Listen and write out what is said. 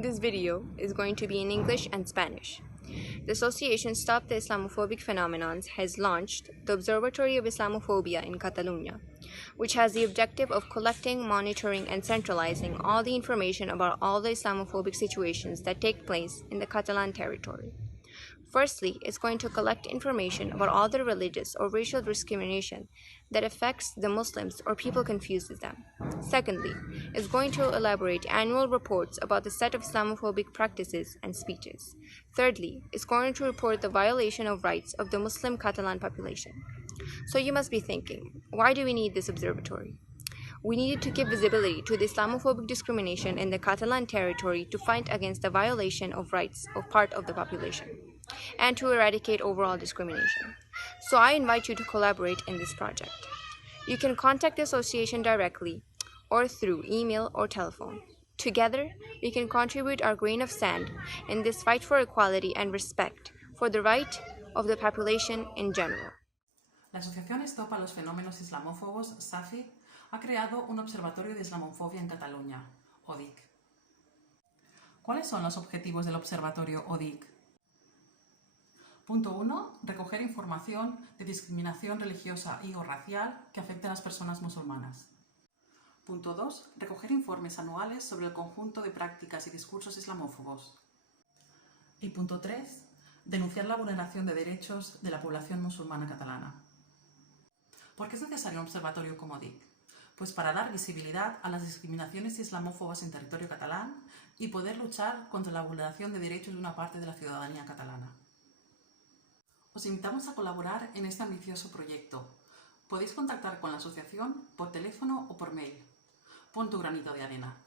This video is going to be in English and Spanish. The Association Stop the Islamophobic Phenomenons has launched the Observatory of Islamophobia in Catalunya, which has the objective of collecting, monitoring, and centralizing all the information about all the Islamophobic situations that take place in the Catalan territory. Firstly, it's going to collect information about all the religious or racial discrimination that affects the Muslims or people confuses them. Secondly, it's going to elaborate annual reports about the set of Islamophobic practices and speeches. Thirdly, it's going to report the violation of rights of the Muslim Catalan population. So you must be thinking, why do we need this observatory? We needed to give visibility to the Islamophobic discrimination in the Catalan territory to fight against the violation of rights of part of the population, and to eradicate overall discrimination. So I invite you to collaborate in this project. You can contact the association directly or through email or telephone. Together, we can contribute our grain of sand in this fight for equality and respect for the right of the population in general. La Asociación Stop a los Fenómenos Islamófobos, SAFI, ha creado un observatorio de islamofobia en Cataluña, ODIC. ¿Cuáles son los objetivos del observatorio ODIC? Punto 1. Recoger información de discriminación religiosa y o racial que afecte a las personas musulmanas. Punto 2. Recoger informes anuales sobre el conjunto de prácticas y discursos islamófobos. Y punto 3. Denunciar la vulneración de derechos de la población musulmana catalana. ¿Por qué es necesario un observatorio como ODIC? Pues para dar visibilidad a las discriminaciones islamófobas en territorio catalán y poder luchar contra la vulneración de derechos de una parte de la ciudadanía catalana. Os invitamos a colaborar en este ambicioso proyecto. Podéis contactar con la asociación por teléfono o por mail. Pon tu granito de arena.